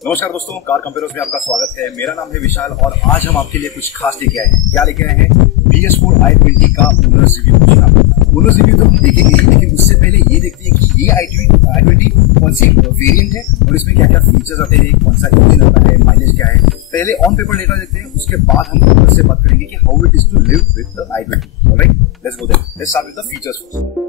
नमस्कार दोस्तों, car compares में आपका स्वागत है। मेरा नाम है विशाल और आज हम आपके लिए कुछ खास लेके आए हैं। क्या लेके आए हैं? BS4 i20 का ओनर्स रिव्यू। ओनर्स रिव्यू तो हम देखेंगे ही, लेकिन उससे पहले ये देखते हैं कि ये i20 कौन सी वेरिएंट है और इसमें क्या क्या फीचर्स आते हैं, कौन सा इंजन आता है, माइलेज क्या है। पहले ऑन पेपर डेटा देखते हैं, उसके बाद हम ओनर से बात करेंगे कि how it is to live with the i20। Alright, let's go there. Let's start with the features first.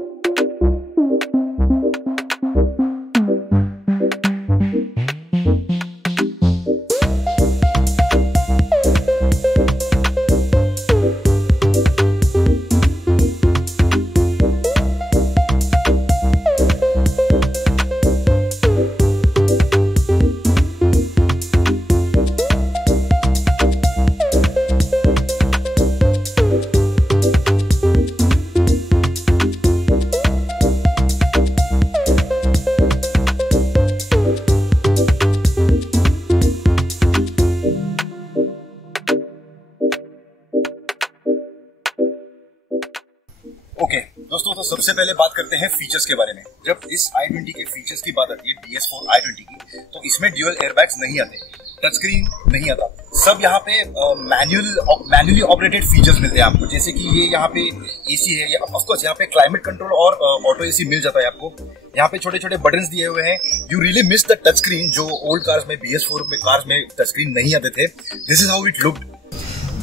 Okay दोस्तों, तो सबसे पहले बात करते हैं फीचर्स के बारे में। जब इस i20 के फीचर्स की बात आती है BS4 i20 की, तो इसमें ड्यूअल एयरबैग्स नहीं आते, टच स्क्रीन नहीं आता। सब यहाँ पे मैन्युअली ऑपरेटेड फीचर्स मिलते हैं आपको, जैसे कि ये यहाँ पे एसी है, ऑफ कोर्स यहाँ पे क्लाइमेट कंट्रोल और ऑटो एसी मिल जाता है आपको। यहाँ पे छोटे छोटे बटन्स दिए हुए हैं। You really miss the touch screen, जो ओल्ड कार्स में BS4 में कार्स में टच स्क्रीन नहीं आते थे। This is how it looked.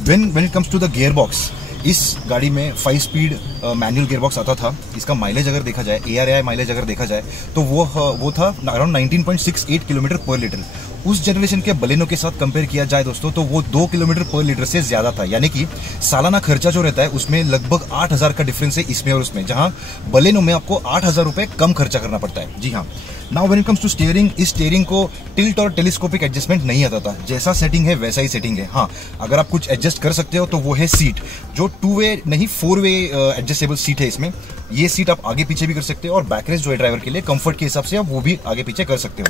When it comes to the gear box, इस गाड़ी में 5 स्पीड मैनुअल गियरबॉक्स आता था। इसका माइलेज अगर देखा जाए, ARAI माइलेज अगर देखा जाए, तो वो था अराउंड 19.68 किलोमीटर पर लीटर। उस जनरेशन के बलेनो के साथ कंपेयर किया जाए दोस्तों, तो वो 2 किलोमीटर पर लीटर से ज्यादा था। यानी कि सालाना खर्चा जो रहता है उसमें लगभग 8,000 का डिफरेंस है इसमें और उसमें, जहां बलेनो में आपको 8,000 रुपए कम खर्चा करना पड़ता है। जी हाँ। Now when it comes to steering, इस स्टीयरिंग को टिल्ट और टेलीस्कोपिक एडजस्टमेंट नहीं आता था। जैसा सेटिंग है वैसा ही सेटिंग है। हाँ, अगर आप कुछ एडजस्ट कर सकते हो तो वो है सीट, जो 2 वे नहीं 4 वे एडजस्टेबल सीट है इसमें। ये सीट आप आगे पीछे भी कर सकते हो और बैकरेस्ट जो है ड्राइवर के लिए कंफर्ट के हिसाब से आप वो भी आगे पीछे कर सकते हो।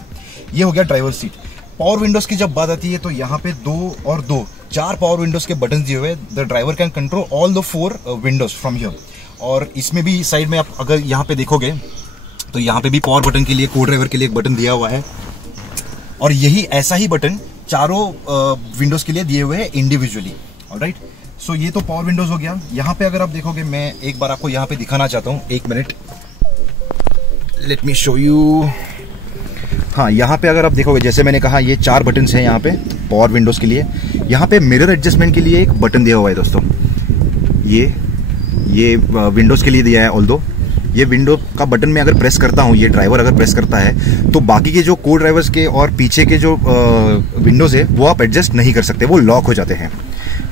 ये हो गया ड्राइवर सीट। पावर विंडोज की जब बात आती है तो यहाँ पे 4 पावर विंडोज के बटन दिए हुए। The driver can control all the 4 Windows from here. और इसमें भी साइड में आप अगर यहाँ पे देखोगे तो यहाँ पे भी पावर बटन के लिए, को ड्राइवर के लिए एक बटन दिया हुआ है, और यही ऐसा ही बटन चारों विंडोज के लिए दिए हुए हैं इंडिविजुअली। ऑलराइट, सो ये तो पावर विंडोज हो गया। यहाँ पे अगर आप देखोगे, मैं एक बार आपको यहाँ पे दिखाना चाहता हूँ, 1 minute, let me show you. हाँ, यहाँ पे अगर आप देखोगे, जैसे मैंने कहा, ये 4 बटन हैं यहाँ पे पावर विंडोज के लिए। यहाँ पे मिरर एडजस्टमेंट के लिए एक बटन दिया हुआ है दोस्तों। ये विंडोज के लिए दिया है। ऑल्दो ये विंडो का बटन में अगर प्रेस करता हूँ, ये ड्राइवर अगर प्रेस करता है, तो बाकी के जो को ड्राइवर्स के और पीछे के जो विंडोज है वो आप एडजस्ट नहीं कर सकते, वो लॉक हो जाते हैं।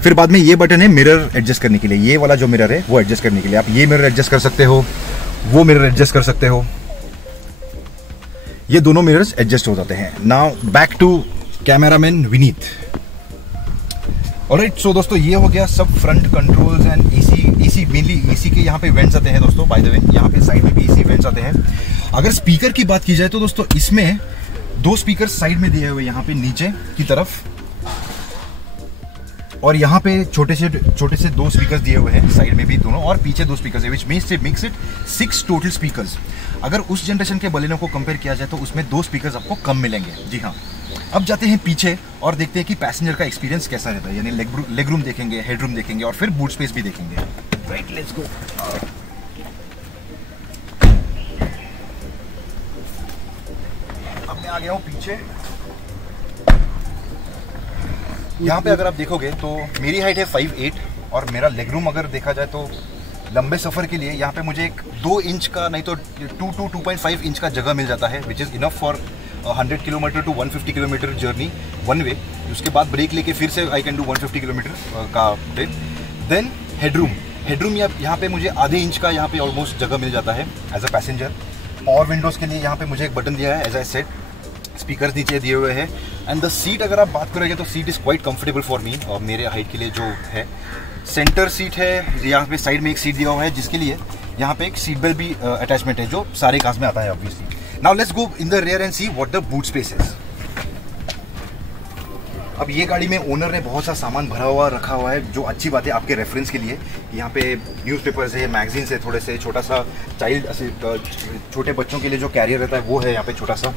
फिर बाद में ये बटन है मिरर एडजस्ट करने के लिए। ये वाला जो मिरर है वो एडजस्ट करने के लिए आप ये मिरर एडजस्ट कर सकते हो, वो मिरर एडजस्ट कर सकते हो। ये दोनों मिरर्स एडजस्ट हो जाते हैं। Now back to cameraman Vineet. Alright, so दोस्तों ये हो गया सब front controls and AC mainly AC के यहाँ पे वेंट्स आते हैं दोस्तों। बाय द वे, यहाँ पे साइड में भी एसी वेंट्स आते हैं। अगर स्पीकर की बात की जाए तो दोस्तों इसमें 2 स्पीकर साइड में दिए हुए, यहाँ पे नीचे की तरफ, और यहाँ पे छोटे से 2 स्पीकर दिए हुए हैं साइड में भी दोनों, और पीछे 2 स्पीकर है, which makes it 6 total speakers. अगर उस जनरेशन के बलेनो को कंपेयर किया जाए तो उसमें 2 स्पीकर आपको कम मिलेंगे। जी हाँ। अब जाते हैं पीछे और देखते हैं कि पैसेंजर का एक्सपीरियंस कैसा रहता है, यानी लेग रूम देखेंगे, हेड रूम देखेंगे और फिर बूट स्पेस भी देखेंगे। Right, let's go. अब मैं आ गया हूँ पीछे। यहाँ पे अगर आप देखोगे तो मेरी हाइट है 5'8" और मेरा लेग रूम अगर देखा जाए तो लंबे सफर के लिए यहाँ पे मुझे एक 2 इंच का, नहीं तो 2.5 इंच का जगह मिल जाता है, which is enough for 100 kilometre to 150 kilometre journey one way. उसके बाद ब्रेक लेके फिर से आई कैन डू 150 किलोमीटर का ट्रिप। देन हेडरूम यहाँ पे मुझे आधे इंच का यहाँ पे ऑलमोस्ट जगह मिल जाता है एज अ पैसेंजर। और विंडोज़ के लिए यहाँ पे मुझे एक बटन दिया है, एज आई सेड, स्पीकर नीचे दिए हुए हैं। एंड द सीट अगर आप बात करोगे तो seat is quite comfortable for me, और मेरे हाइट के लिए जो है। सेंटर सीट है, यहाँ पे साइड में एक सीट दिया हुआ है जिसके लिए यहाँ पे एक सीट बेल्ट भी अटैचमेंट है, जो सारे कार्स में आता है obviously. Now let's go in the rear end see what the boot space is. अब ये गाड़ी में ओनर ने बहुत सा सामान भरा हुआ रखा हुआ है, जो अच्छी बात है आपके रेफरेंस के लिए। यहाँ पे न्यूज़पेपर्स है, मैगजीन्स है, थोड़े से छोटा सा छोटे बच्चों के लिए जो कैरियर रहता है वो है यहाँ पे छोटा सा।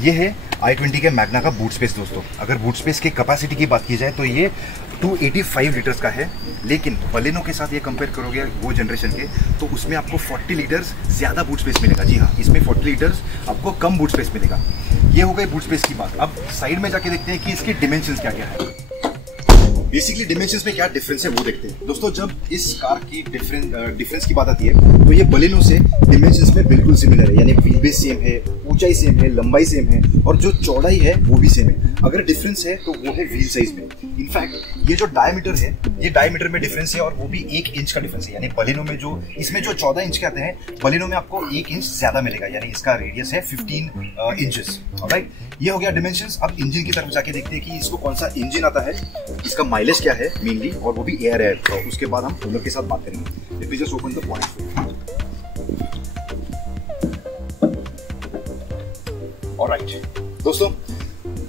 ये है i20 के मैग्ना का बूट स्पेस दोस्तों। अगर बूट स्पेस की कैपेसिटी की बात की जाए तो ये 285 लीटर्स का है, लेकिन बलेनो के साथ ये कंपेयर करोगे वो जनरेशन के तो उसमें आपको 40 लीटर्स ज़्यादा बूट स्पेस मिलेगा। जी हाँ, इसमें 40 लीटर्स आपको कम बूट स्पेस मिलेगा। ये हो गई बूट स्पेस की बात। अब साइड में जाके देखते हैं कि इसके डिमेंशंस क्या क्या है। बेसिकली डिमेंशंस में क्या डिफरेंस है वो देखते हैं दोस्तों। जब इस कार की डिफरेंस की बात आती है तो ये बलेनो से डिमेंशंस में बिल्कुल सिमिलर है, यानी व्हील बेस सेम है, ऊंचाई सेम है, लंबाई सेम है और जो चौड़ाई है वो भी सेम है। अगर डिफरेंस है तो वो है व्हील साइज में। इनफैक्ट ये जो डायमीटर है, ये डायमीटर में डिफरेंस है और वो भी 1 इंच का डिफरेंस है। यानी बलेनो में जो इसमें जो 14 इंच के आते हैं, बलेनो में आपको 1 इंच ज्यादा मिलेगा, यानी इसका रेडियस है 15 इंचेस। ऑलराइट, ये हो गया डिमेंशंस। अब इंजन की तरफ जाके देखते हैं कि इसको कौन सा इंजन आता है, इसका माइलेज क्या है मेनली, और वो भी एयर है। तो उसके बाद हम ओनर के साथ बात करेंगे। If we just open the points. Alright, दोस्तों,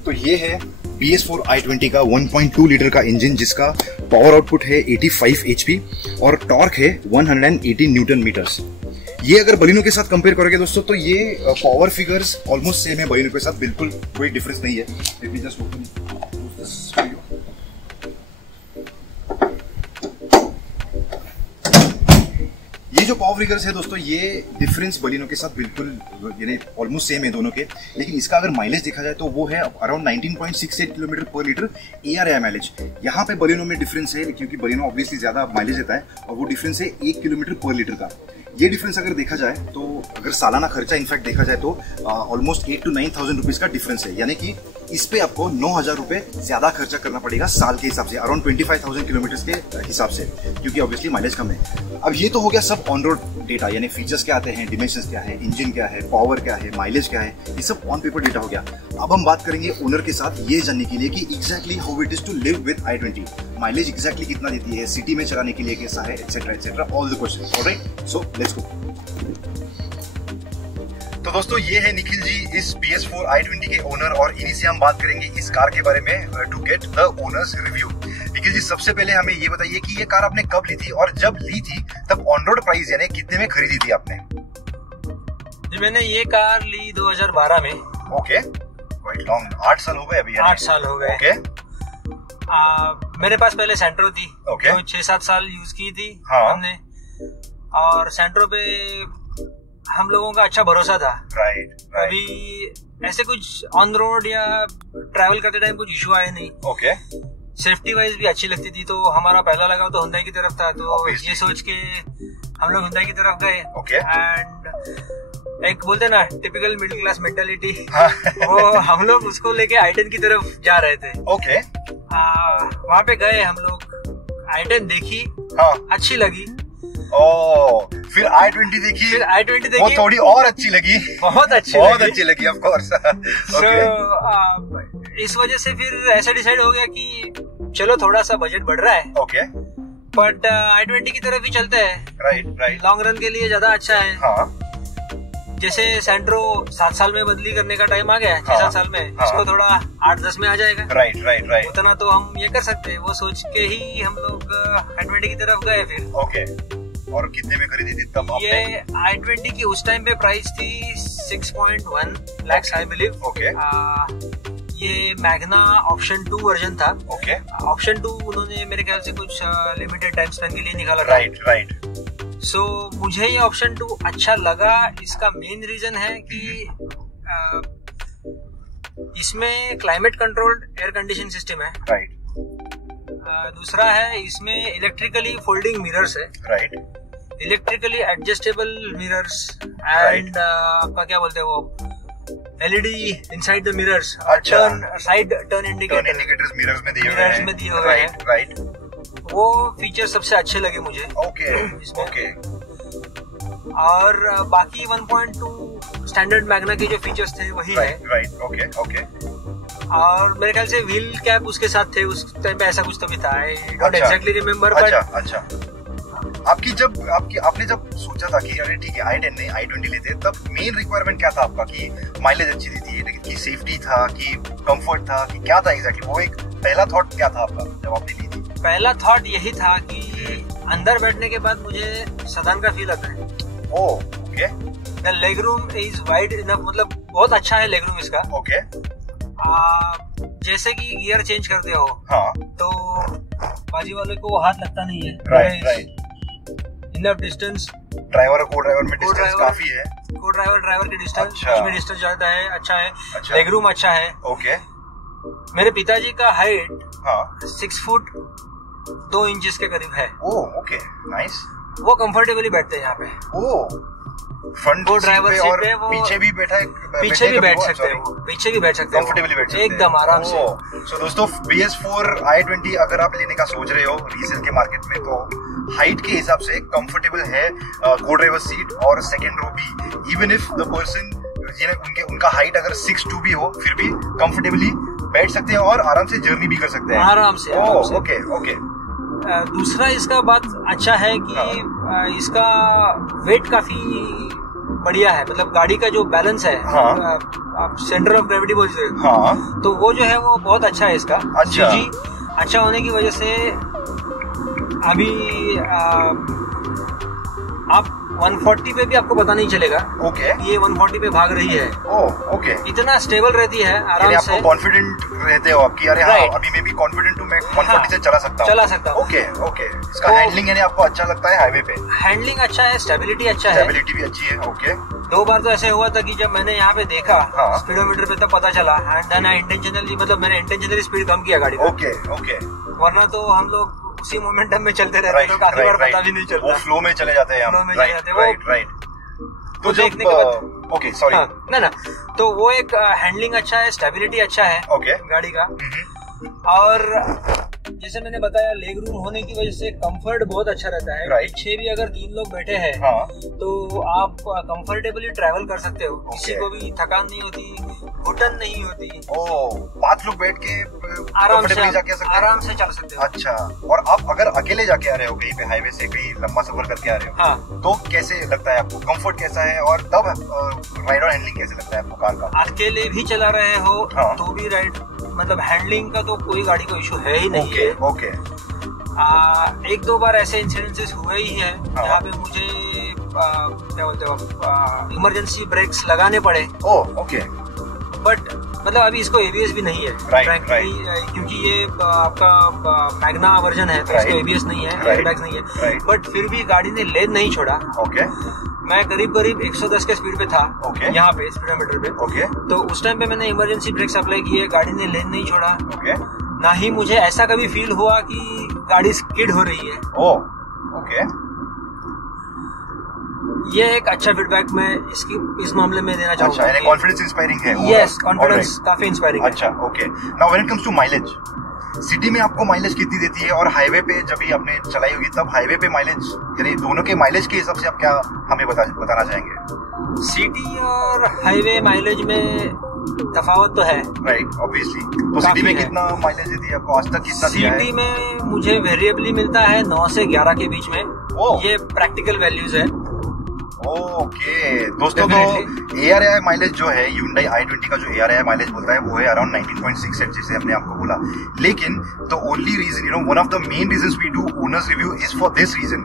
तो ये है BS4 i20 का 1.2 लीटर का इंजन, जिसका पावर आउटपुट है 85 HP और टॉर्क है 180 न्यूटन मीटर्स। ये अगर बलिनो के साथ कंपेयर करोगे दोस्तों तो ये पावर फिगर्स ऑलमोस्ट सेम है बलिनो के साथ, बिल्कुल कोई डिफरेंस नहीं है। Let me just open this video. ये जो पावर फिगर्स है दोस्तों, ये डिफरेंस बलिनो के साथ बिल्कुल यानी ऑलमोस्ट सेम है दोनों के। लेकिन इसका अगर माइलेज देखा जाए तो वो है अराउंड 19.68 किलोमीटर पर लीटर ARAI माइलेज। यहाँ पे बलिनो में डिफरेंस है क्योंकि बलिनो ऑब्वियसली ज्यादा माइलेज देता है और वो डिफरेंस है 1 किलोमीटर पर लीटर का। ये डिफरेंस अगर देखा जाए तो अगर सालाना खर्चा इनफैक्ट देखा जाए तो ऑलमोस्ट 8 to 9,000 रुपीज का डिफरेंस है, यानी कि इस पे आपको 9,000 रुपए ज्यादा खर्चा करना पड़ेगा साल के हिसाब से, अराउंड 25,000 किलोमीटर के हिसाब से, क्योंकि ऑब्वियसली माइलेज कम है। अब ये तो हो गया सब ऑन रोड डेटा, यानी फीचर्स क्या आते हैं, डिमेंशंस क्या है, इंजन क्या है, पावर क्या है, माइलेज क्या है, ये सब ऑन पेपर डेटा हो गया। अब हम बात करेंगे ओनर के साथ ये जानने के लिए कि exactly how it is to live with i20, mileage exactly कितना देती है, सिटी में चलाने के लिए कैसा है, etcetera etcetera, all the questions. Alright, so let's go. तो दोस्तों, ये है निखिल जी, इस BS4 i20 के ओनर, और इन्हीं से हम बात करेंगे इस कार के बारे में to get the owners review. Nikhil ji, सबसे पहले हमें ये बताइए कि ये कार आपने कब ली थी, और जब ली थी तब ऑन रोड प्राइस यानी कितने में खरीदी थी आपने? जी, मैंने ये कार ली 2012 में। ओके, क्वाइट लॉन्ग, 8 साल हो गए अभी। 8 साल हो गए। ओके। मेरे पास पहले सेंट्रो थी, ओके, तो 6-7 साल यूज की थी। हाँ। हमने, और सेंट्रो पे हम लोगों का अच्छा भरोसा था। राइट। अभी ऐसे कुछ ऑन रोड या ट्रैवल करते टाइम कुछ इशू आए नहीं। ओके। सेफ्टी वाइज भी अच्छी लगती थी, तो हमारा पहला लगाव तो हुंडई की तरफ था, तो ये सोच के हम लोग हुंडई की तरफ गए। ओके। एंड एक बोलते ना टिपिकल मिडिल क्लास मेंटालिटी, वो हम लोग उसको लेके i10 की तरफ जा रहे थे। ओके। वहाँ पे गए हम लोग, i10 देखी, हाँ, अच्छी लगी। फिर i20 देखी, फिर i20 देखी, वो थोड़ी और अच्छी लगी, बहुत अच्छी लगी ऑफ कोर्स। इस वजह से फिर ऐसा डिसाइड हो गया कि चलो थोड़ा सा बजट बढ़ रहा है, ओके, बट i20 की तरफ ही चलते हैं। राइट। लॉन्ग रन के लिए ज्यादा अच्छा है। हाँ। जैसे सेंट्रो 7 साल में बदली करने का टाइम आ गया है, 6-7 साल में, हाँ, इसको थोड़ा 8-10 में आ जाएगा। राइट। उतना तो हम ये कर सकते हैं, वो सोच के ही हम लोग i20 की तरफ गए फिर। ओके। और कितने में खरीदी थी तब आपने? ये i20 की उस टाइम पे प्राइस थी 6.1 lakhs आई बिलीव। ओके। ये मैग्ना ऑप्शन 2 वर्जन था। ओके। ऑप्शन 2 उन्होंने मेरे ख्याल से कुछ लिमिटेड टाइम स्पेन के लिए निकाला था। राइट। सो मुझे ये ऑप्शन 2 अच्छा लगा। इसका मेन रीजन है कि इसमें climate controlled air condition system है। राइट। दूसरा है, इसमें इलेक्ट्रिकली फोल्डिंग मिरर्स है। Right. Electrically adjustable mirrors and आपका क्या बोलते हैं वो, LED inside the mirrors, side turn indicators mirrors में दिए हुए हैं। राइट। वो फीचर सबसे अच्छे लगे मुझे। ओके। और बाकी 1.2 स्टैंडर्ड मैग्ना के जो फीचर्स थे वही है। राइट। ओके। और मेरे ख्याल से व्हील कैप उसके साथ थे, उस टाइम पे ऐसा कुछ तो भी था, I don't exactly remember, but अच्छा। आपने जब सोचा था कि अरे ठीक है i10 नहीं i20 लेते हैं, तब मेन रिक्वायरमेंट क्या था आपका कि माइलेज अच्छी देती है, कि सेफ्टी था, कि कंफर्ट था, कि क्या था एग्जैक्टली? वो एक पहला थॉट क्या था आपका जब आपने ली थी? पहला थॉट यही था कि अंदर बैठने के बाद मुझे सदन का फील आता है। Okay. The leg room is wide enough, मतलब बहुत अच्छा है लेग रूम इसका। ओके। जैसे कि गियर चेंज करते हो, हाँ, तो बाजी वाले को हाथ लगता नहीं है। राइट। इनफ डिस्टेंस, ड्राइवर और को ड्राइवर में डिस्टेंस काफी है। को ड्राइवर की डिस्टेंस, अच्छा। इसमें डिस्टेंस ज्यादा है, अच्छा है। अच्छा। लेग रूम अच्छा है। ओके। मेरे पिताजी का हाइट हाँ 6 फुट 2 इंचेस के करीब है। Okay, nice. वो कंफर्टेबली बैठते हैं यहाँ पे। फ्रंट वो ड्राइवर सीट पे, वो पीछे भी बैठ सकते हैं, पीछे भी बैठ सकते हैं, कंफर्टेबली बैठ सकते हैं एकदम आराम से। सो दोस्तों, BS4 i20 अगर आप लेने का सोच रहे हो रीसेल के मार्केट में, तो हाइट के हिसाब से कंफर्टेबल है को ड्राइवर सीट और सेकंड रो भी। इवन इफ द पर्सन उनका हाइट अगर 6'2" भी हो, फिर भी कंफर्टेबली बैठ सकते हैं और आराम से जर्नी भी कर सकते हैं आराम से। ओके। दूसरा इसका बात अच्छा है कि इसका वेट काफी बढ़िया है, मतलब गाड़ी का जो बैलेंस है, आप सेंटर ऑफ ग्रेविटी बोलते हैं, तो वो जो है वो बहुत अच्छा है इसका। अच्छा। अच्छा होने की वजह से अभी आप 140 पे भी आपको पता नहीं चलेगा। ओके। ये 140 पे भाग रही है। ओके। इतना स्टेबल रहती है, आराम से। आपको कॉन्फिडेंट रहते हो आपकी, अरे हाँ, अभी मैं भी कॉन्फिडेंट हूँ, मैं 140 से चला सकता हूँ। ओके। इसका हैंडलिंग यानी आपको अच्छा लगता है हाईवे पे? हैंडलिंग अच्छा है, स्टेबिलिटी अच्छा है। स्टेबिलिटी भी अच्छी है। ओके। 2 बार तो ऐसे हुआ था कि जब मैंने यहाँ पे देखा स्पीडोमीटर पे, तब पता चला, एंड देन आई इंटेंशनली, मतलब मैंने इंटेंशनली स्पीड कम किया गाड़ी का। ओके। वरना तो हम लोग उसी मोमेंटम में चलते रहते हैं, तो काफी बार पता भी नहीं चलता। वो फ्लो में चले जाते हैं हम। राइट। तो देखने के बाद ओके, सॉरी, ना तो वो एक हैंडलिंग अच्छा है, स्टेबिलिटी अच्छा है गाड़ी का। और जैसे मैंने बताया, लेग रूम होने की वजह से कंफर्ट बहुत अच्छा रहता है। पीछे भी अगर 3 लोग बैठे हैं, तो आप कंफर्टेबली ट्रैवल कर सकते हो। किसी को भी थकान नहीं होती, घुटन नहीं होती। 5 लोग बैठ के आराम से चल सकते हो। अच्छा। और आप अगर अकेले जाके आ रहे हो कहीं पे, हाईवे से कहीं लंबा सफर करके आ रहे हो, तो कैसे लगता है आपको? कंफर्ट कैसा है? और तब राइड और हैंडलिंग कैसे लगता है आपको कार का? अकेले भी चला रहे हो तो भी राइड, मतलब हैंडलिंग का तो कोई गाड़ी को इशू है ही नहीं है। ओके। 1-2 बार ऐसे इंसिडेंसेस हुए ही हैं जहाँ पे मुझे क्या बोलते हो, इमरजेंसी ब्रेक्स लगाने पड़े। ओके। बट मतलब अभी इसको ABS भी नहीं है, क्योंकि ये आपका मैग्ना वर्जन है, तो इसको ABS नहीं है, एयरबैग्स नहीं है। बट फिर भी गाड़ी ने लेन नहीं छोड़ा। मैं करीब 110 के स्पीड पे था यहाँ पे स्पीडोमीटर पे। तो उस टाइम पे मैंने इमरजेंसी ब्रेक्स अप्लाई किए, गाड़ी ने लेन नहीं छोड़ा। ना ही मुझे ऐसा कभी फील हुआ कि गाड़ी स्किड हो रही है। ओके। ये एक अच्छा फीडबैक मैं इस मामले में देना चाहूंगा। अच्छा, कॉन्फिडेंस इंस्पायरिंग है। यस, कॉन्फिडेंस काफी इंस्पायरिंग है। अच्छा, okay. Now when it comes to mileage, city में आपको माइलेज कितनी देती है? और हाईवे पे जब भी आपने चलाई होगी, तब हाईवे पे माइलेज, यानी दोनों के माइलेज के हिसाब से आप क्या हमें बताना चाहेंगे? सिटी और हाईवे माइलेज में तफावत तो है, राइट, ऑब्वियसली। तो सिटी में कितना माइलेज देती है आपको? आज तक कितना दिया है? सिटी में मुझे वेरिएबली मिलता है 9 से 11 के बीच में। ये प्रैक्टिकल वैल्यूज है। ओके दोस्तों, तो ARAI माइलेज जो है, Hyundai i20 का जो ARAI माइलेज बोलता है, वो है अराउंड 19.6, जैसे हमने आपको बोला। लेकिन the only reason, one of the main reason we do owners review is for this reason.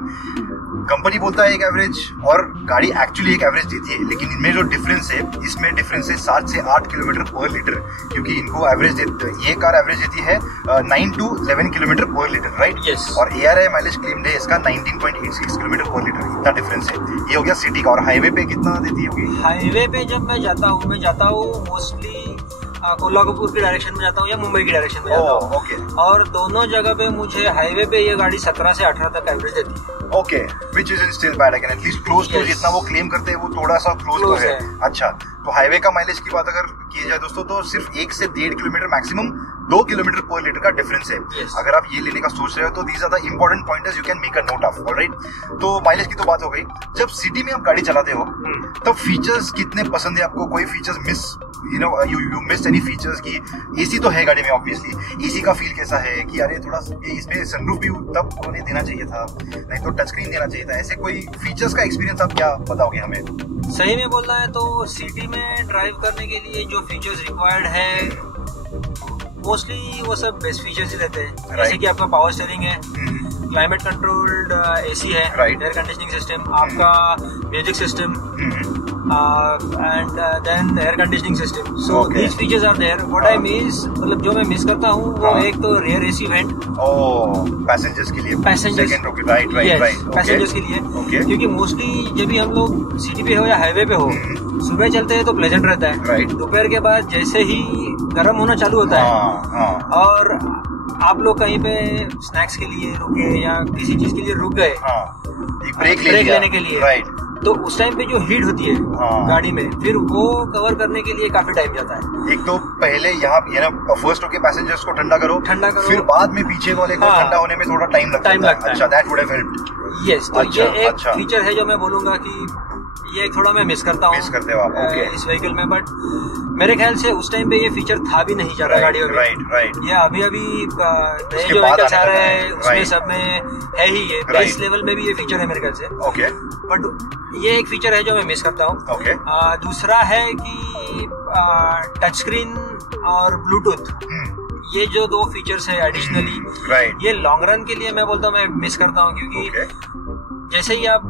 Company बोलता है एक एवरेज, और गाड़ी एक्चुअली एक एवरेज देती है, लेकिन इनमें जो डिफरेंस है, इसमें डिफरेंस है 7 से 8 किलोमीटर पर लीटर, क्योंकि इनको एवरेज ये कार एवरेज देती है 9 to 11 किलोमीटर पर लीटर, राइट? यस। और ARAI माइलेज क्लेम्ड है इसका 19.86 किलोमीटर पर लीटर। इतना डिफरेंस है। ये हो गया सिटी का। और हाईवे पे कितना देती होगी? हाईवे पे जब मैं जाता हूँ मोस्टली कोल्हापुर की डायरेक्शन में जाता हूँ या मुंबई की डायरेक्शन में जाता हूँ। ओके। और दोनों जगह पे मुझे हाईवे पे ये गाड़ी 17 से 18 तक एवरेज देती है। Okay, which is still bad, again at least close to जितना वो क्लेम करते हैं, वो थोड़ा सा क्लोज तो है। अच्छा, तो हाईवे का माइलेज की बात अगर की जाए दोस्तों, तो सिर्फ 1 से 1.5 किलोमीटर, मैक्सिमम 2 किलोमीटर पर लीटर का डिफरेंस है। अगर आप ये लेने का सोच रहे हो, तो these are the important pointers you can make a note of, alright? तो माइलेज की तो बात हो गई। जब सिटी में आप गाड़ी चलाते हो, तब फीचर्स कितने पसंद है आपको? कोई features miss you missed any features की AC तो है गाड़ी में obviously, AC का फील कैसा है कि अरे थोड़ा इसमें सनरूफ भी तब उन्हें देना चाहिए था, नहीं तो टच स्क्रीन देना चाहिए था, ऐसे कोई फीचर्स का एक्सपीरियंस आप क्या बताओगे हमें? सही में बोलना है तो सिटी में ड्राइव करने के लिए जो फीचर्स रिक्वायर्ड है मोस्टली वो सब बेस्ट फीचर्स ही रहते हैं, जैसे कि आपका पावर स्टीयरिंग है, क्लाइमेट कंट्रोल्ड AC है, एयर कंडीशनिंग सिस्टम, आपका music system and then air conditioning system. So these features are there. What I miss, मतलब जो मैं मिस करता हूँ वो एक तो रियर AC वेंट पैसेंजर्स के लिए, पैसेंजर्स के लिए, क्योंकि मोस्टली जब भी हम लोग सिटी पे हो या हाईवे पे हो सुबह चलते हैं तो प्लेजेंट रहता है, दोपहर के बाद जैसे ही गर्म होना चालू होता है और आप लोग कहीं पे स्नैक्स के लिए रुके या किसी चीज के लिए रुक गए, एक ब्रेक लेने के लिए, तो उस टाइम पे जो हीट होती है गाड़ी में, फिर वो कवर करने के लिए काफी टाइम जाता है. एक तो पहले यहाँ फर्स्ट होके पैसेंजर्स को ठंडा करो, फिर बाद में पीछे वाले को ठंडा होने में थोड़ा टाइम लगता है. अच्छा, that would have helped. Yes, तो ये एक फीचर है जो मैं बोलूंगा कि ये थोड़ा मैं मिस करता हूँ. मिस करते हो आप इस व्हीकल में, बट मेरे ख्याल से उस टाइम पे ये फीचर था भी नहीं ज्यादा गाड़ियों में. राइट. ये अभी नए जो व्हीकल्स आ रहे हैं उसमें सब में है ही, ये बेस लेवल में भी ये फीचर है मेरे ख्याल से. ओके, बट ये एक फीचर है जो मैं मिस करता हूँ. ओके. दूसरा है कि टच स्क्रीन और ब्लूटूथ, ये जो दो फीचर्स है एडिशनली, ये लॉन्ग रन के लिए मैं बोलता हूँ मैं मिस करता हूँ, क्योंकि जैसे ही आप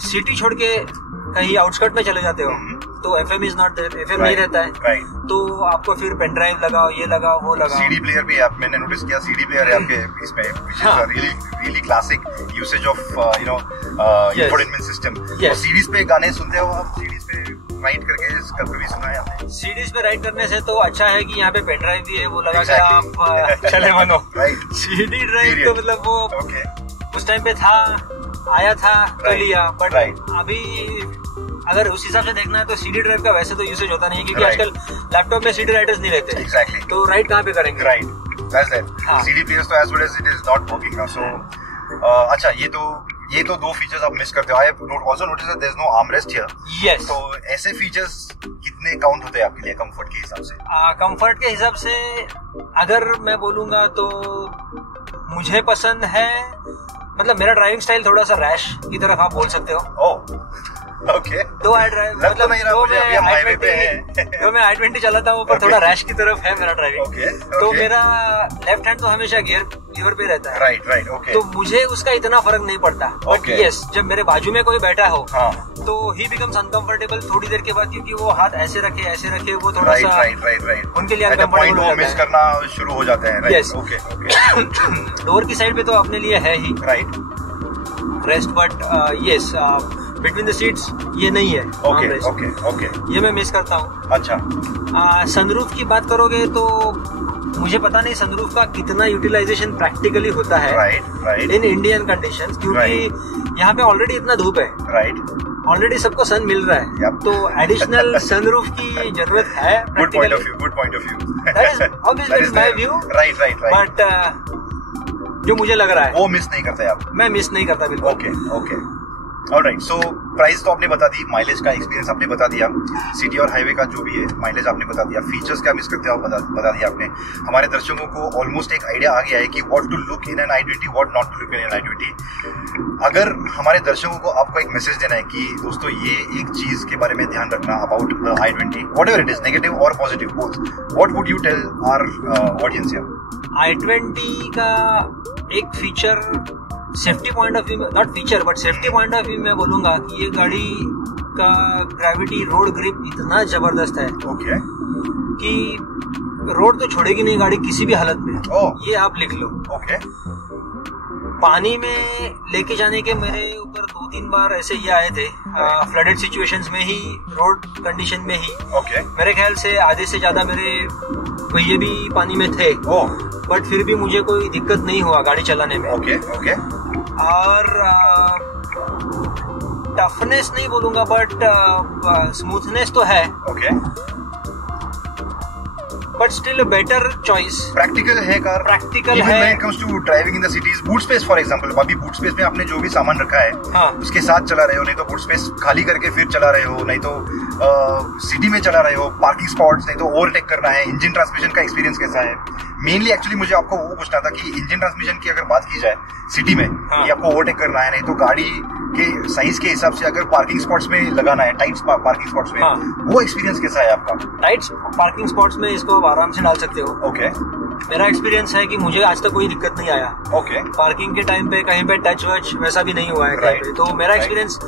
सिटी छोड़ के कहीं आउटस्कर्ट में चले जाते हो तो FM is not there, FM नहीं रहता है, तो आपको फिर पेन ड्राइव लगाओ, ये लगाओ, वो लगाओ. CD प्लेयर भी मैंने नोटिस किया, CD प्लेयर है आपके इसमें, really classic usage of infotainment system. और सीडीज पे गाने सुनते हो आप? सीडीज पे राइड करके कभी भी सुना है आपने? सीडीज पे राइड करने से तो अच्छा है कि यहाँ पे पेन ड्राइव भी है, वो लगा के आप चले बनो. CD ड्राइव तो मतलब वो उस टाइम पे था, आया था तो लिया, बट अभी अगर उस हिसाब से देखना है तो CD ड्राइव का वैसे तो यूसेज होता नहीं है, क्योंकि आजकल लैपटॉप में CD राइडर्स नहीं रहते. तो राइड कहाँ पे करेंगे? CD प्लेयर्स तो as well as it is not working now. So अच्छा, ये तो दो फीचर्स आप मिस करते हो. I have also noticed that there is no armrest here. Yes. तो ऐसे फीचर्स कितने काउंट होते हैं आपके लिए कंफर्ट के हिसाब से? कंफर्ट के हिसाब से अगर मैं बोलूंगा तो मुझे पसंद है, मतलब मेरा ड्राइविंग स्टाइल थोड़ा सा रैश की तरफ आप बोल सकते हो. ओके. तो आई ड्राइव मतलब मैं I-20 चलाता हूँ, पर थोड़ा रैश की तरफ है मेरा ड्राइविंग. तो मेरा लेफ्ट हैंड तो हमेशा गियर लीवर पे रहता है. राइट. ओके. तो मुझे उसका इतना फर्क नहीं पड़ता. बट यस, जब मेरे बाजू में कोई बैठा हो तो ही बिकम्स अनकंफर्टेबल थोड़ी देर के बाद, क्योंकि वो हाथ ऐसे रखे वो थोड़ा सा उनके लिए अनकंफर्टेबल हो मिस करना शुरू हो जाते हैं. यस. ओके. डोर की साइड पे तो अपने लिए है ही rest, but yes between the seats ये नहीं है. ओके. ये मैं मिस करता हूँ. अच्छा. सनरूफ की बात करोगे तो मुझे पता नहीं सनरूफ का कितना यूटिलाइजेशन प्रैक्टिकली होता है इन इंडियन कंडीशंस, क्योंकि यहाँ पे ऑलरेडी इतना धूप है. ऑलरेडी सबको सन मिल रहा है. तो एडिशनल सनरूफ की जरूरत है. Good point of view. That is obviously my view. Right. But जो मुझे लग रहा है वो मिस नहीं करते आप? मैं मिस नहीं करता बिल्कुल. ओके. ऑलराइट. सो प्राइस तो आपने बता दी, माइलेज का एक्सपीरियंस आपने बता दिया, सिटी और हाईवे का जो भी है माइलेज आपने बता दिया, फीचर्स क्या मिस करते हो आप बता दिया आपने. हमारे दर्शकों को ऑलमोस्ट एक आइडिया आ गया है कि what to look in an I-20, what not to look in an I-20. अगर हमारे दर्शकों को आपको एक मैसेज देना है कि दोस्तों ये एक चीज के बारे में ध्यान रखना about the I-20, whatever it is, negative और positive both, what would you tell our audience here? I-20 का एक feature safety point of view, not feature but safety point of view में बोलूंगा कि ये गाड़ी का ग्रेविटी रोड ग्रिप इतना जबरदस्त है कि रोड तो छोड़ेगी नहीं गाड़ी किसी भी हालत में. ये आप लिख लो. पानी में लेके जाने के मेरे ऊपर 2-3 बार ऐसे ही आए थे, फ्लडेड सिचुएशंस में ही, रोड कंडीशन में ही. मेरे ख्याल से आधे से ज्यादा मेरे पहिए भी पानी में थे, बट फिर भी मुझे कोई दिक्कत नहीं हुआ गाड़ी चलाने में. और टफनेस नहीं बोलूंगा बट स्मूथनेस तो है. But still better choice. Practical है कार, प्रैक्टिकल है। When it comes to driving in the cities, boot space for example, अभी बूट स्पेस में आपने जो भी सामान रखा है उसके साथ चला रहे हो, नहीं तो बूट स्पेस खाली करके फिर चला रहे हो, नहीं तो सिटी में चला रहे हो, पार्किंग स्पॉट्स, नहीं तो ओवरटेक करना है, इंजन ट्रांसमिशन का एक्सपीरियंस कैसा है। मेनली एक्चुअली मुझे आपको वो पूछना था कि इंजन ट्रांसमिशन की अगर बात की जाए सिटी में, कि आपको ओवरटेक करना है, नहीं तो गाड़ी के साइज के हिसाब से अगर पार्किंग स्पॉट्स में लगाना है, टाइट पार्किंग स्पॉट्स में, वो एक्सपीरियंस कैसा है आपका? टाइट पार्किंग स्पॉट्स में इसको आप आराम से डाल सकते हो। ओके। मेरा एक्सपीरियंस है कि मुझे आज तक कोई दिक्कत नहीं आया। ओके। पार्किंग के टाइम पे कहीं पे टच वच वैसा भी नहीं हुआ है कहीं पे। तो मेरा एक्सपीरियंस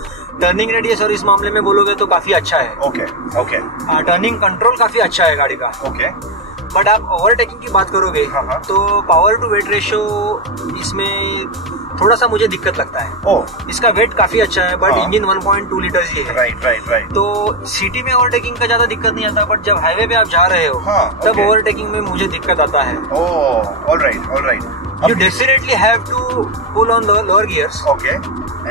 टर्निंग रेडियस और इस मामले में बोलोगे तो काफी अच्छा है। Okay okay. टर्निंग कंट्रोल काफी अच्छा है गाड़ी का। ओके। बट आप ओवरटेकिंग की बात करोगे तो पावर टू वेट रेशियो इसमें थोड़ा सा मुझे दिक्कत लगता है। इसका वेट काफी अच्छा है बट इंजन 1.2 लीटर ही है। राइट। तो सिटी में ओवरटेकिंग का ज्यादा दिक्कत नहीं आता, बट जब हाईवे पे आप जा रहे हो तब ओवरटेकिंग में मुझे दिक्कत आता है। Alright. You definitely have to pull on lower gears. Okay.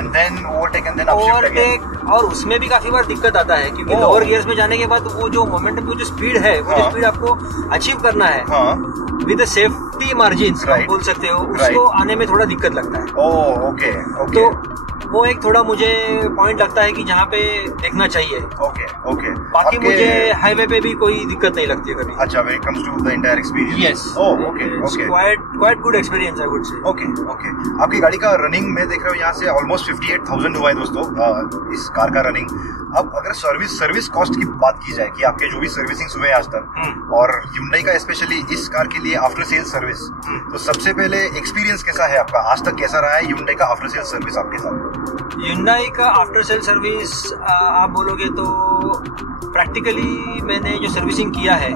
And then overtake and then upshift again. और उसमें भी काफी बार दिक्कत आता है क्योंकि लोअर गियर्स में जाने के बाद वो जो मोमेंटम, वो जो स्पीड है, वो जो स्पीड आपको अचीव करना है विद सेफ्टी मार्जिन आप बोल सकते हो, उसको आने में थोड़ा दिक्कत लगता है। ओके। तो वो एक थोड़ा मुझे पॉइंट लगता है कि जहाँ पे देखना चाहिए। ओके। बाकी मुझे हाईवे पे भी कोई दिक्कत नहीं लगती है कभी। अच्छा, when it comes to the entire experience. Yes. Okay. Quite good experience I would say. Okay. आपकी गाड़ी का रनिंग मैं देख रहा हूँ यहाँ से ऑलमोस्ट 58,000 हुआ है दोस्तों, इस कार का रनिंग। अब अगर सर्विस कॉस्ट की बात की जाए कि आपके जो भी सर्विसिंग हुए हैं आज तक, और Hyundai का स्पेशली इस कार के लिए आफ्टर सेल सर्विस, तो सबसे पहले एक्सपीरियंस कैसा है आपका? आज तक कैसा रहा है Hyundai का आफ्टर सेल सर्विस आपके साथ? Hyundai का आफ्टर सेल सर्विस आप बोलोगे तो प्रैक्टिकली मैंने जो सर्विसिंग किया है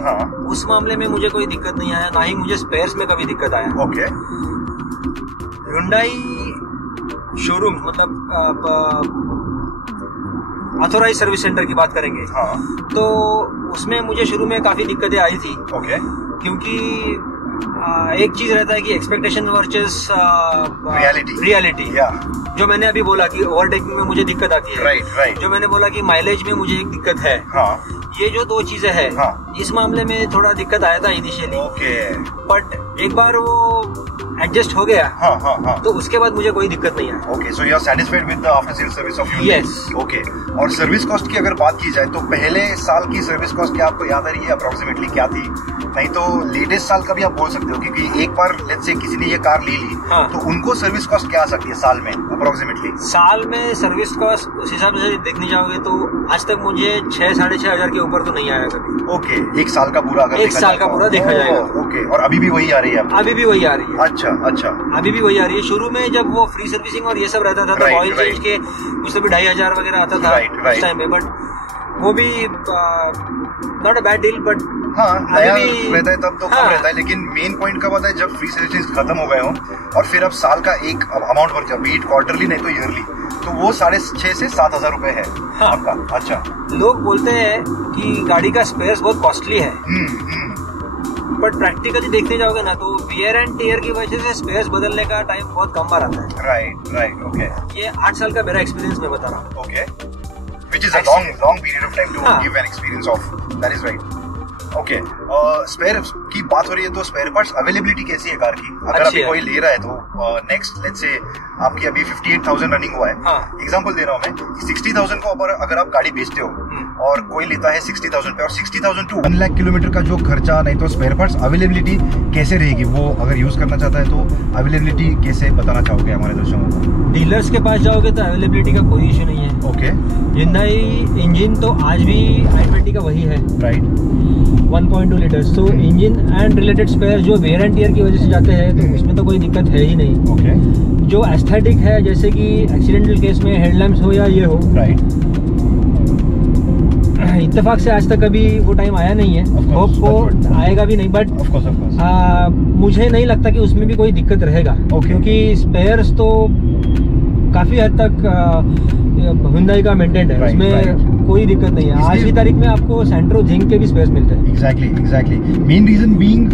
उस मामले में मुझे कोई दिक्कत नहीं आया, ना ही मुझे स्पेयर्स में कभी दिक्कत आया। ओके। Hyundai शोरूम मतलब ऑथोराइज सर्विस सेंटर की बात करेंगे तो उसमें मुझे शुरू में काफी दिक्कतें आई थी। ओके। क्योंकि एक चीज रहता है कि एक्सपेक्टेशन वर्सेस रियलिटी। जो मैंने अभी बोला कि ओवरटेकिंग में मुझे दिक्कत आती है, राइट। जो मैंने बोला कि माइलेज में मुझे एक दिक्कत है, ये जो दो चीजें हैं, इस मामले में थोड़ा दिक्कत आया था इनिशियली। बट एक बार वो एडजस्ट हो गया तो उसके बाद मुझे कोई दिक्कत नहीं आई। Okay, so you are satisfied with the after sale service of Hyundai? Yes. Okay. और सर्विस कॉस्ट की अगर बात की जाए तो पहले साल की सर्विस कॉस्ट क्या आपको याद आ रही है अप्रोक्सीमेटली क्या थी? नहीं तो लेटेस्ट साल का भी आप बोल सकते हो, क्योंकि एक बार लेट्स से किसी ने ये कार ले ली तो उनको सर्विस कॉस्ट क्या आ सकती है साल में अप्रोक्सीमेटली? साल में सर्विस कॉस्ट उस हिसाब से देखने जाओगे तो आज तक मुझे 6-6.5 हजार के ऊपर तो नहीं आया कभी। ओके, एक साल का पूरा अगर एक साल का पूरा देखा जाएगा। ओके। और अभी भी वही आ रही है? अभी भी वही आ रही है। अच्छा। अभी भी वही आ रही है। शुरू में जब वो फ्री सर्विसिंग और ये सब रहता था तो ऑयल चेंज के उससे भी 2,500 वगैरह आता था उस टाइम पे, बट वो भी not a bad deal. But नया रहता है तब तो कम रहता है, लेकिन मेन पॉइंट कब आता है जब फ्री सर्विसिंग खत्म हो गए हो और फिर अब साल का एक अमाउंट भर जाए, बीट क्वार्टरली नहीं तो ईयरली, तो वो 6,500 से 7,000 रुपए है आपका। अच्छा। लोग बोलते हैं कि गाड़ी का स्पेयर्स बहुत कॉस्टली है, बट प्रैक्टिकली देखते जाओगे ना तो वियर एंड टेयर की वजह से स्पेयर्स बदलने का टाइम बहुत कम बार आता है। राइट। ओके। ये 8 साल का मेरा एक्सपीरियंस मैं बता रहा हूँ। Okay, which is a long period of time to give an experience of. That is right. Okay. Spare की बात हो रही है तो स्पेयर पार्ट्स अवेलेबिलिटी कैसी है कार की? अगर अभी कोई ले रहा है तो नेक्स्ट लेट्स से आपकी अभी 58,000 रनिंग हुआ है, एग्जांपल दे रहा हूँ मैं, 60,000 को अगर आप गाड़ी बेचते हो और कोई लेता है 60,000 पे, और 60,000 टू 1 लाख किलोमीटर का जो खर्चा, नहीं तो स्पेयर पार्ट्स अवेलेबिलिटी कैसे रहेगी? वो अगर यूज करना चाहता है तो अवेलेबिलिटी कैसे बताना चाहोगे हमारे दर्शकों को? डीलर्स के पास जाओगे तो अवेलेबिलिटी का कोई इशू नहीं है। ओके। Hyundai इंजन तो आज भी i20 का वही है, राइट, 1.2 लीटर। तो इंजन एंड रिलेटेड स्पेयर जो वेयर एंड टियर की वजह से जाते हैं तो उसमें तो कोई दिक्कत है ही नहीं। ओके। जो एस्थेटिक है, जैसे कि एक्सीडेंटल केस में हेडलैम्प्स हो या ये हो, राइट, इत्तेफाक से आज तक कभी वो टाइम आया नहीं है, होप को आएगा भी नहीं, बट मुझे नहीं लगता कि उसमें भी कोई दिक्कत रहेगा। क्योंकि स्पेयर्स तो काफ़ी हद तक Hyundai का मेंटेन है, उसमें कोई दिक्कत नहीं है। आज की तारीख में आपको सेंट्रो जिंक के भी स्पेस मिलते हैं। एग्जैक्टली मेन रीजन बीइंग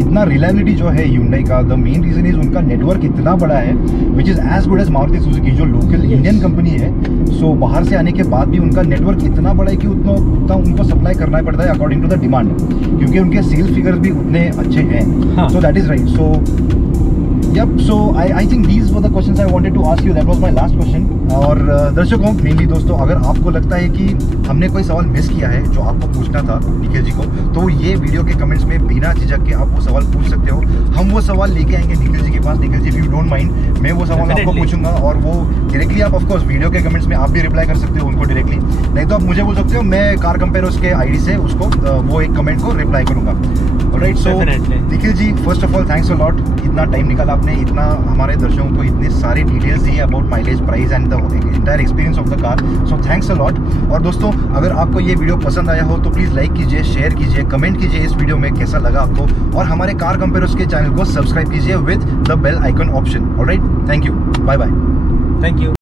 इतना रिलायबिलिटी जो है Hyundai का, द मेन रीजन इज उनका नेटवर्क इतना बड़ा है which is as good as Maruti Suzuki, जो लोकल इंडियन कंपनी है। सो बाहर से आने के बाद भी उनका नेटवर्क इतना बड़ा है कि उतना उनको सप्लाई करना पड़ता है अकॉर्डिंग टू द डिमांड, क्योंकि उनके सेल्स फिगर्स भी उतने अच्छे हैं। So that is right. So Yep, so I think these were the questions I wanted to ask you. That was my last question. और दर्शकों, मेनली दोस्तों, अगर आपको लगता है कि हमने कोई सवाल मिस किया है जो आपको पूछना था निखिल जी को, तो ये वीडियो के कमेंट्स में बिना झिझक के आप वो सवाल पूछ सकते हो। हम वो सवाल लेके आएंगे निखिल जी के पास। Nikhil ji, if you don't mind, मैं वो सवाल आपको पूछूंगा और वो डायरेक्टली आप ऑफकोर्स वीडियो के कमेंट्स में आप भी रिप्लाई कर सकते हो उनको डायरेक्टली, नहीं तो आप मुझे बोल सकते हो, मैं कार कंपेयर्स के आईडी से उसको वो एक कमेंट को रिप्लाई करूंगा। Right, so Nikhil ji, first of all thanks a lot, इतना टाइम निकाला आपने, इतना हमारे दर्शकों को इतने सारे डिटेल्स दिए about mileage, price and the entire experience of the car. So thanks a lot. और दोस्तों, अगर आपको ये वीडियो पसंद आया हो तो प्लीज़ लाइक कीजिए, शेयर कीजिए, कमेंट कीजिए इस वीडियो में कैसा लगा आपको, और हमारे कार कंपेयर्स के चैनल को सब्सक्राइब कीजिए with the bell icon option. Alright, thank you, bye bye. Thank you.